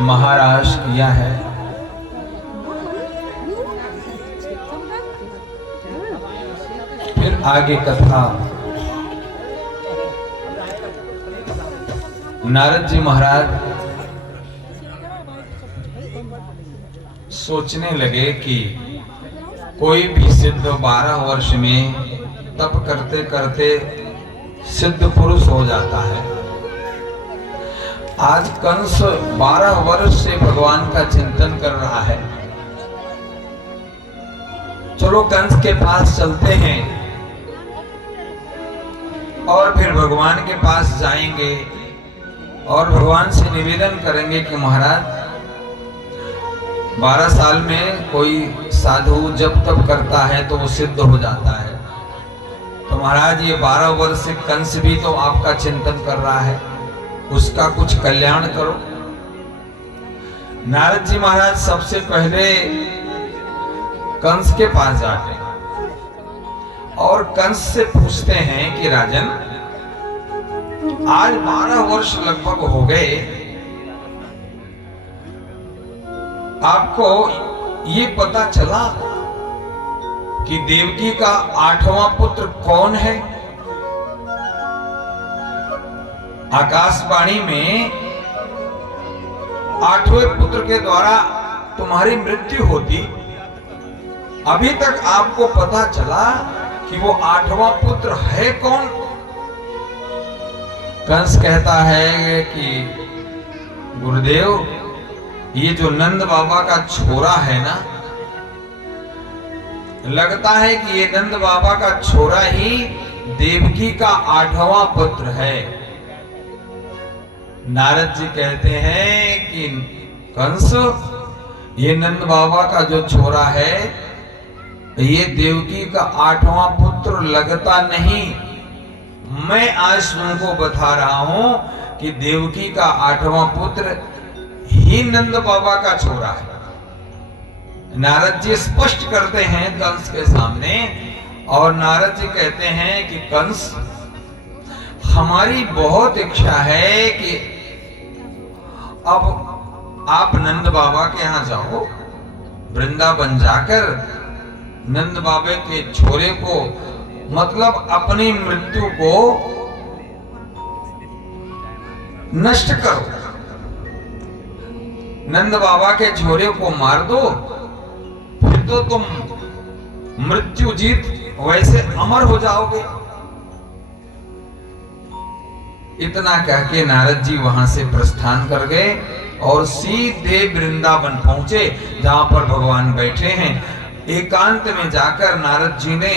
महाराज किया है। फिर आगे कथा। नारद जी महाराज सोचने लगे कि कोई भी सिद्ध 12 वर्ष में तप करते करते सिद्ध पुरुष हो जाता है। आज कंस 12 वर्ष से भगवान का चिंतन कर रहा है। चलो कंस के पास चलते हैं और फिर भगवान के पास जाएंगे और भगवान से निवेदन करेंगे कि महाराज 12 साल में कोई साधु जब तप करता है तो वो सिद्ध हो जाता है। तो महाराज ये 12 वर्ष से कंस भी तो आपका चिंतन कर रहा है, उसका कुछ कल्याण करो। नारद जी महाराज सबसे पहले कंस के पास जाते हैं और कंस से पूछते हैं कि राजन, आज 12 वर्ष लगभग हो गए, आपको ये पता चला कि देवकी का 8वां पुत्र कौन है? आकाशवाणी में 8वें पुत्र के द्वारा तुम्हारी मृत्यु होती, अभी तक आपको पता चला कि वो 8वां पुत्र है कौन? कंस कहता है कि गुरुदेव, ये जो नंद बाबा का छोरा है ना, लगता है कि ये नंद बाबा का छोरा ही देवकी का 8वां पुत्र है। नारद जी कहते हैं कि कंस, ये नंद बाबा का जो छोरा है ये देवकी का 8वां पुत्र लगता नहीं। मैं आज तुमको बता रहा हूं कि देवकी का 8वां पुत्र ही नंद बाबा का छोरा है। नारद जी स्पष्ट करते हैं कंस के सामने और नारद जी कहते हैं कि कंस, हमारी बहुत इच्छा है कि अब आप नंद बाबा के यहां जाओ, वृंदावन जाकर नंद बाबा के छोरे को, मतलब अपनी मृत्यु को नष्ट करो, नंद बाबा के छोरे को मार दो, फिर तो तुम मृत्यु जीत वैसे अमर हो जाओगे। इतना कह के नारद जी वहां से प्रस्थान कर गए और सीधे वृंदावन पहुंचे जहां पर भगवान बैठे हैं। एकांत में जाकर नारद जी ने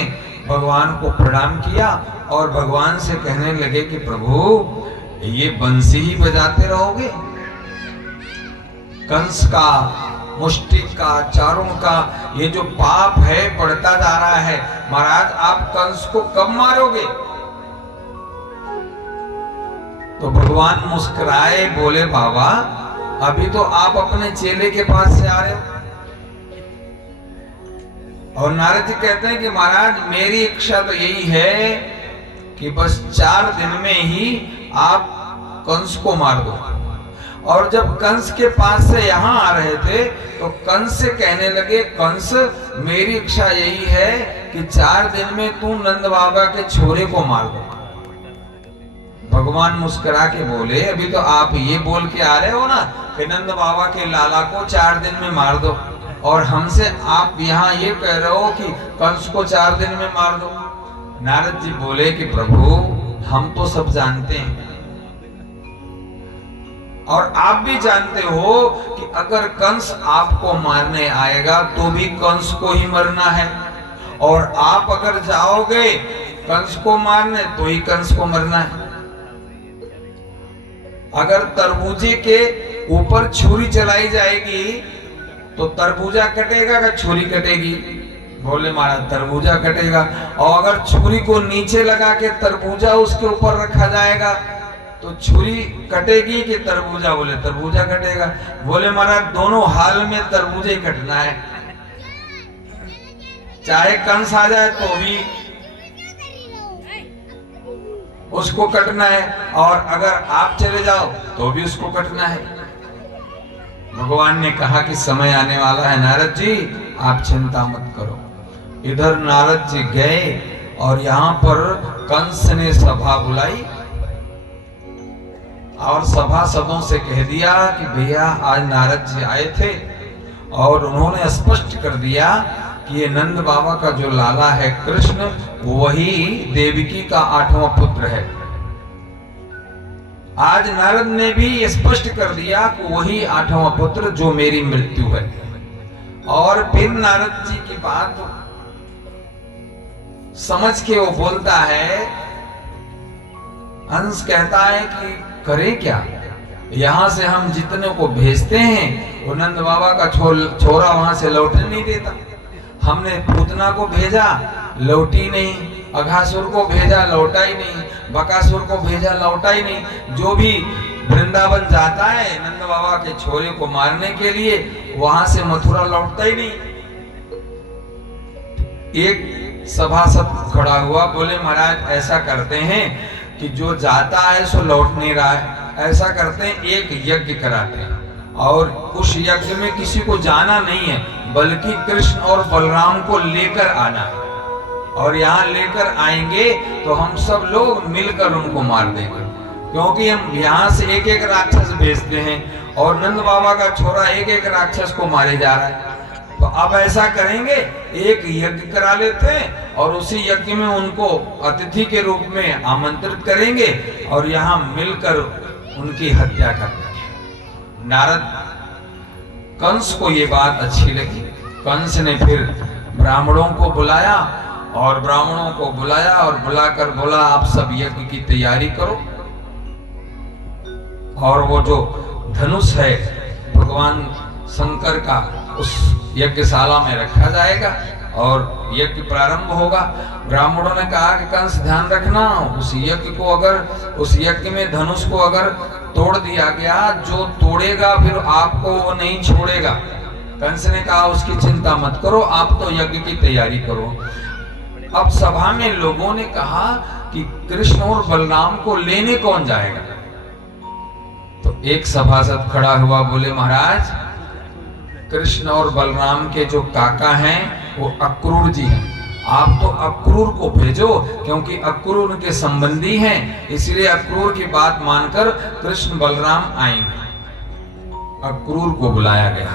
भगवान को प्रणाम किया और भगवान से कहने लगे कि प्रभु, ये बंसी ही बजाते रहोगे? कंस का, मुष्टिक का, चारुण का ये जो पाप है बढ़ता जा रहा है, महाराज आप कंस को कब मारोगे? तो भगवान मुस्कुराए, बोले बाबा, अभी तो आप अपने चेले के पास से आ रहे हो। और नारद जी कहते हैं कि महाराज मेरी इच्छा तो यही है कि बस 4 दिन में ही आप कंस को मार दो। और जब कंस के पास से यहाँ आ रहे थे तो कंस से कहने लगे, कंस मेरी इच्छा यही है कि 4 दिन में तू नंद बाबा के छोरे को मार दो। भगवान मुस्कुरा के बोले, अभी तो आप ये बोल के आ रहे हो ना कि नंद बाबा के लाला को 4 दिन में मार दो, और हमसे आप यहाँ ये कह रहे हो कि कंस को 4 दिन में मार दो। नारद जी बोले कि प्रभु, हम तो सब जानते हैं और आप भी जानते हो कि अगर कंस आपको मारने आएगा तो भी कंस को ही मरना है, और आप अगर जाओगे कंस को मारने तो ही कंस को मरना है। अगर तरबूजे के ऊपर छुरी चलाई जाएगी तो तरबूजा कटेगा कि छुरी कटेगी? बोले महाराज तरबूजा कटेगा। और अगर छुरी को नीचे लगा के तरबूजा उसके ऊपर रखा जाएगा तो छुरी कटेगी कि तरबूजा? बोले तरबूजा कटेगा। बोले महाराज दोनों हाल में तरबूजा ही कटना है, चाहे कंस आ जाए तो भी उसको कटना है, और अगर आप चले जाओ तो भी उसको कटना है। भगवान ने कहा कि समय आने वाला है नारद जी, आप चिंता मत करो। इधर नारद जी गए और यहाँ पर कंस ने सभा बुलाई और सभासदों से कह दिया कि भैया आज नारद जी आए थे और उन्होंने स्पष्ट कर दिया कि ये नंद बाबा का जो लाला है कृष्ण, वही देवकी का 8वां पुत्र है। आज नारद ने भी स्पष्ट कर दिया कि वही 8वां पुत्र जो मेरी मृत्यु है। और फिर नारद जी की बात समझ के वो बोलता है, अंश कहता है कि करें क्या, यहां से हम जितने को भेजते हैं वो नंद बाबा का छोरा वहां से लौटने नहीं देता। हमने पूतना को भेजा, लौटी नहीं, अघासुर को भेजा, लौटा ही नहीं, बकासुर को भेजा, लौटा ही नहीं। जो भी वृंदावन जाता है नंद बाबा के छोरे को मारने के लिए, वहां से मथुरा लौटता ही नहीं। एक सभासद खड़ा हुआ, बोले महाराज ऐसा करते हैं कि जो जाता है सो लौट नहीं रहा है, ऐसा करते हैं एक यज्ञ कराते हैं और उस यज्ञ में किसी को जाना नहीं है, बल्कि कृष्ण और बलराम को लेकर आना है। और यहाँ लेकर आएंगे तो हम सब लोग मिलकर उनको मार देंगे, क्योंकि हम यहाँ से एक एक राक्षस भेजते हैं और नंद बाबा का छोरा एक एक राक्षस को मारे जा रहा है। तो अब ऐसा करेंगे, एक यज्ञ करा लेते हैं और उसी यज्ञ में उनको अतिथि के रूप में आमंत्रित करेंगे और यहाँ मिलकर उनकी हत्या कर देंगे। नारद कंस को ये बात अच्छी लगी। कंस ने फिर ब्राह्मणों को बुलाया और बुलाकर बोला आप सब यज्ञ की तैयारी करो और वो जो धनुष है भगवान शंकर का उस यज्ञशाला में रखा जाएगा और यज्ञ प्रारंभ होगा। ब्राह्मणों ने कहा कि कंस ध्यान रखना, उस यज्ञ में धनुष को अगर तोड़ दिया गया, जो तोड़ेगा फिर आपको वो नहीं छोड़ेगा। कंस ने कहा उसकी चिंता मत करो, आप तो यज्ञ की तैयारी करो। अब सभा में लोगों ने कहा कि कृष्ण और बलराम को लेने कौन जाएगा? तो एक सभासद खड़ा हुआ, बोले महाराज कृष्ण और बलराम के जो काका हैं वो अक्रूर जी हैं, आप तो अक्रूर को भेजो, क्योंकि अक्रूर उनके संबंधी हैं, इसलिए अक्रूर की बात मानकर कृष्ण बलराम आएंगे। अक्रूर को बुलाया गया।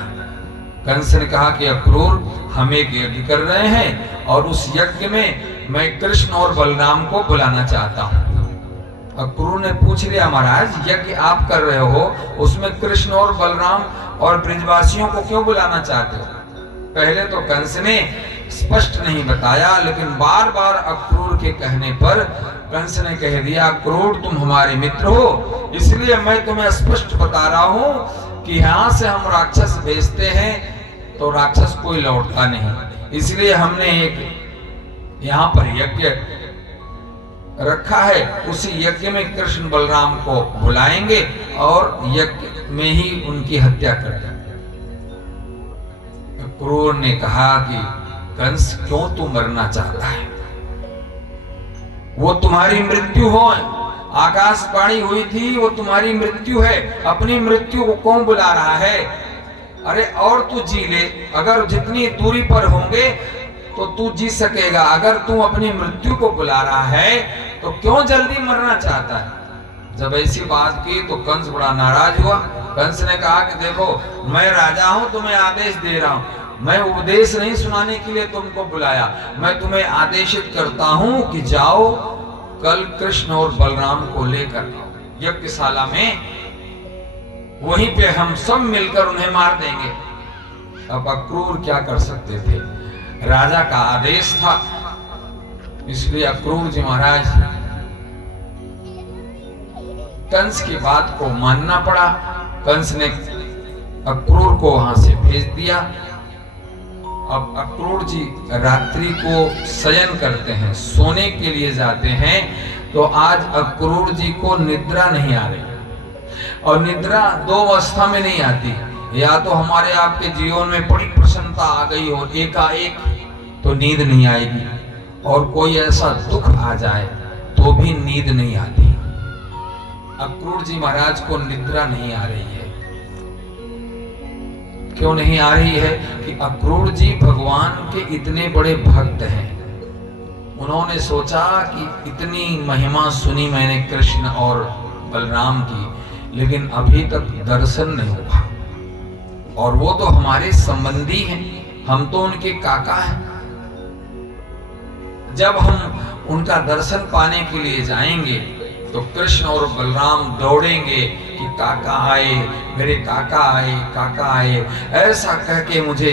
कंस ने कहा कि अक्रूर हम एक यज्ञ कर रहे हैं और उस यज्ञ में मैं कृष्ण और बलराम को बुलाना चाहता हूँ। अक्रूर ने पूछ लिया महाराज यज्ञ आप कर रहे हो, उसमें कृष्ण और बलराम और ब्रजवासियों को क्यों बुलाना चाहते हो? पहले तो कंस ने स्पष्ट नहीं बताया, लेकिन बार बार अक्रूर के कहने पर कंस ने कह दिया अक्रूर तुम हमारे मित्र हो, इसलिए मैं तुम्हें स्पष्ट बता रहा हूं कि यहां से हम राक्षस भेजते हैं तो राक्षस कोई लौटता नहीं, इसलिए हमने एक यहाँ पर यज्ञ रखा है। उसी यज्ञ में कृष्ण बलराम को बुलाएंगे और यज्ञ में ही उनकी हत्या कर देंगे। अक्रूर ने कहा कि कंस क्यों तू मरना चाहता है? वो तुम्हारी मृत्यु हो, आकाशवाणी हुई थी वो तुम्हारी मृत्यु है, अपनी मृत्यु को कौन बुला रहा है? अरे और तू जी ले, अगर जितनी दूरी पर होंगे तो तू जी सकेगा, अगर तू अपनी मृत्यु को बुला रहा है तो क्यों जल्दी मरना चाहता है? जब ऐसी बात की तो कंस बड़ा नाराज हुआ। कंस ने कहा कि देखो मैं राजा हूं, तुम्हें आदेश दे रहा हूं, मैं उपदेश नहीं सुनाने के लिए तुमको बुलाया, मैं तुम्हें आदेशित करता हूं कि जाओ कल कृष्ण और बलराम को लेकर यज्ञशाला में, वहीं पे हम सब मिलकर उन्हें मार देंगे। अब अक्रूर क्या कर सकते थे? राजा का आदेश था, इसलिए अक्रूर जी महाराज कंस की बात को मानना पड़ा। कंस ने अक्रूर को वहां से भेज दिया। अब अक्रूर जी रात्रि को शयन करते हैं, सोने के लिए जाते हैं, तो आज अक्रूर जी को निद्रा नहीं आ रही, और निद्रा दो अवस्था में नहीं आती, या तो हमारे आपके जीवन में बड़ी प्रसन्नता आ गई हो एकाएक तो नींद नहीं आएगी, और कोई ऐसा दुख आ जाए तो भी नींद नहीं आती। अक्रूर जी महाराज को निद्रा नहीं आ रही है। क्यों नहीं आ रही है कि अक्रूर जी भगवान के इतने बड़े भक्त हैं। उन्होंने सोचा कि इतनी महिमा सुनी मैंने कृष्ण और बलराम की, लेकिन अभी तक दर्शन नहीं हुआ। और वो तो हमारे संबंधी हैं, हम तो उनके काका हैं। जब हम उनका दर्शन पाने के लिए जाएंगे तो कृष्ण और बलराम दौड़ेंगे कि काका आए, मेरे काका आए, काका आए, ऐसा कह के मुझे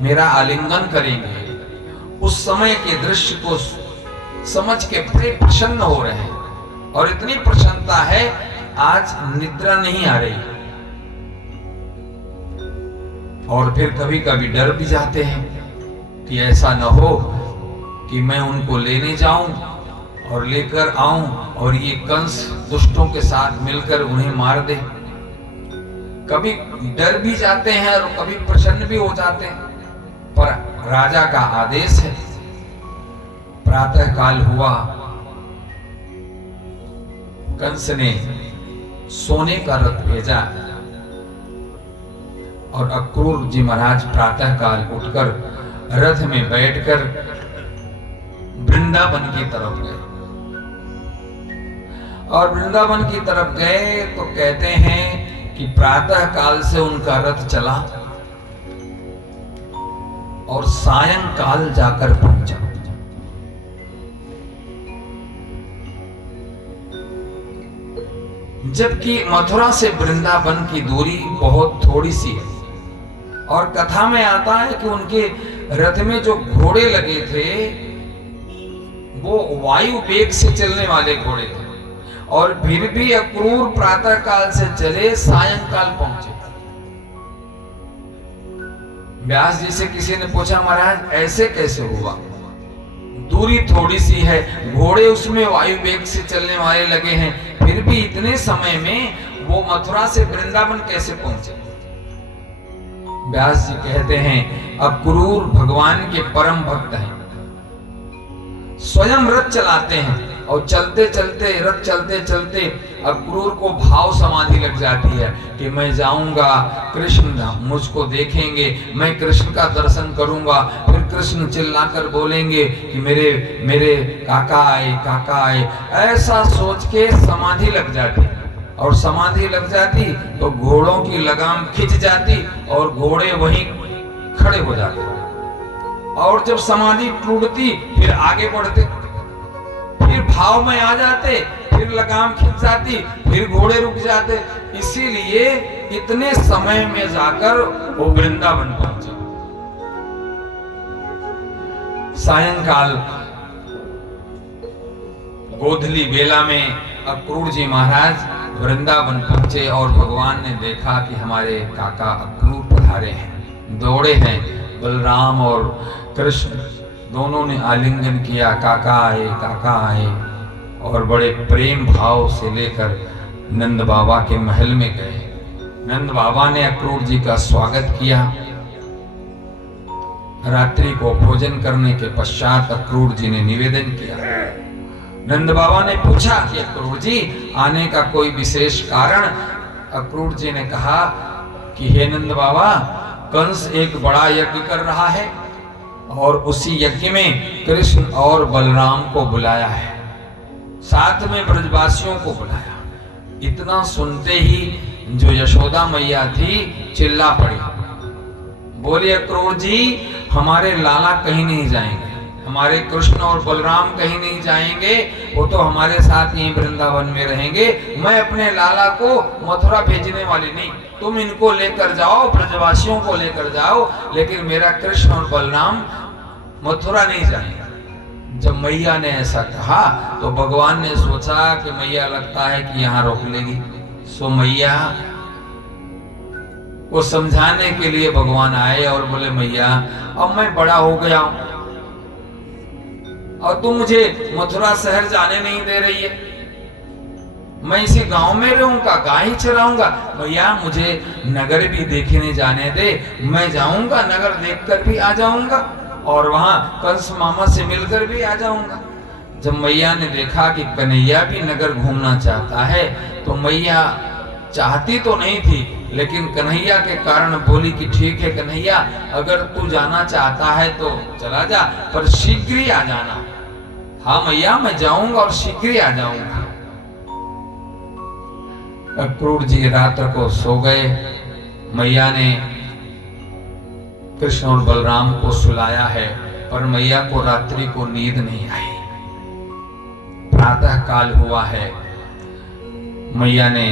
मेरा आलिंगन करेंगे। उस समय के दृश्य को समझ के बड़े प्रसन्न हो रहे हैं और इतनी प्रसन्नता है आज निद्रा नहीं आ रही। और फिर कभी कभी डर भी जाते हैं कि ऐसा न हो कि मैं उनको लेने जाऊं और लेकर आऊं और ये कंस दुष्टों के साथ मिलकर उन्हें मार दे। कभी डर भी जाते हैं और कभी प्रसन्न भी हो जाते हैं, पर राजा का आदेश है। प्रातः काल हुआ, कंस ने सोने का रथ भेजा और अक्रूर जी महाराज प्रातः काल उठकर रथ में बैठकर वृंदावन की तरफ गए। और वृंदावन की तरफ गए तो कहते हैं कि प्रातः काल से उनका रथ चला और सायंकाल जाकर पहुंचा। जबकि मथुरा से वृंदावन की दूरी बहुत थोड़ी सी है। और कथा में आता है कि उनके रथ में जो घोड़े लगे थे वो वायु वेग से चलने वाले घोड़े थे, और फिर भी अक्रूर प्रातः काल से चले, सायंकाल पहुंचे। व्यास जी से किसी ने पूछा, महाराज ऐसे कैसे हुआ? दूरी थोड़ी सी है, घोड़े उसमें वायु वेग से चलने वाले लगे हैं, फिर भी इतने समय में वो मथुरा से वृंदावन कैसे पहुंचे? व्यास जी कहते हैं अक्रूर भगवान के परम भक्त हैं, स्वयं रथ चलाते हैं और चलते चलते रथ चलते चलते अक्रूर को भाव समाधि लग जाती है कि मैं जाऊंगा, कृष्ण मुझको देखेंगे, मैं कृष्ण का दर्शन करूंगा। फिर कृष्ण चिल्लाकर बोलेंगे कि मेरे मेरे काका आए, काका आए। ऐसा सोच के समाधि लग जाती, और समाधि लग जाती तो घोड़ों की लगाम खिंच जाती और घोड़े वहीं खड़े हो जाते। और जब समाधि टूटती फिर आगे बढ़ते, फिर भाव में आ जाते, फिर लगाम खिंच जाती, फिर घोड़े रुक जाते। इसीलिए इतने समय में जाकर वो वृंदावन पहुंचे। सायंकाल गोधली बेला में अक्रूर जी महाराज वृंदावन पहुंचे और भगवान ने देखा कि हमारे काका अक्रूर पधारे हैं। दौड़े हैं, बलराम और कृष्ण दोनों ने आलिंगन किया, काका आए, काका आए, और बड़े प्रेम भाव से लेकर नंद बाबा के महल में गए। नंद बाबा ने अक्रूर जी का स्वागत किया। रात्रि को भोजन करने के पश्चात अक्रूर जी ने निवेदन किया। नंद बाबा ने पूछा कि अक्रूर जी आने का कोई विशेष कारण? अक्रूर जी ने कहा कि हे नंद बाबा, कंस एक बड़ा यज्ञ कर रहा है और उसी यज्ञ में कृष्ण और बलराम को बुलाया है, साथ में ब्रजवासियों को बुलाया। इतना सुनते ही जो यशोदा मैया थी चिल्ला पड़ी, बोली अक्रूर जी हमारे लाला कहीं नहीं जाएंगे, हमारे कृष्ण और बलराम कहीं नहीं जाएंगे, वो तो हमारे साथ यहीं वृंदावन में रहेंगे। मैं अपने लाला को मथुरा भेजने वाली नहीं, तुम इनको लेकर जाओ, ब्रजवासियों को लेकर जाओ, लेकिन मेरा कृष्ण और बलराम मथुरा नहीं जाएंगे। जब मैया ने ऐसा कहा तो भगवान ने सोचा कि मैया लगता है कि यहाँ रोक लेगी, सो मैया को समझाने के लिए भगवान आए और बोले मैया अब मैं बड़ा हो गया हूं और तुम मुझे मथुरा शहर जाने नहीं दे रही है, मैं इसी गांव में रहूंगा, गाय ही चराऊंगा। भैया मुझे नगर भी देखने जाने दे, मैं जाऊंगा, नगर देखकर भी आ जाऊंगा और वहां कंस मामा से मिलकर भी आ जाऊंगा। जब मैया ने देखा कि कन्हैया भी नगर घूमना चाहता है तो मैया चाहती तो नहीं थी, लेकिन कन्हैया के कारण बोली कि ठीक है कन्हैया, अगर तू जाना चाहता है तो चला जा, पर शीघ्र ही आ जाना। हाँ मैया मैं जाऊंगा और शीघ्र ही आ जाऊंगा। क्रूर जी रात्र को सो गए। मैया ने कृष्ण और बलराम को सुलाया है, पर मैया को रात्रि को नींद नहीं आई। प्रातः काल हुआ है, मैया ने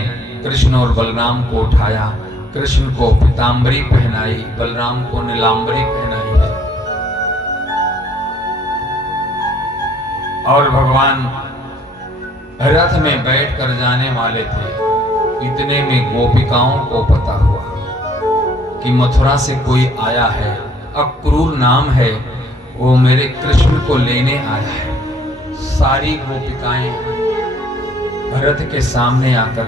कृष्ण और बलराम को उठाया, कृष्ण को पीतांबरी पहनाई, बलराम को नीलांबरी पहनाई है। और भगवान रथ में बैठ कर जाने वाले थे। इतने में गोपिकाओं को पता हुआ कि मथुरा से कोई आया है, अक्रूर नाम है, वो मेरे कृष्ण को लेने आया है। सारी गोपिकाएं रथ के सामने आकर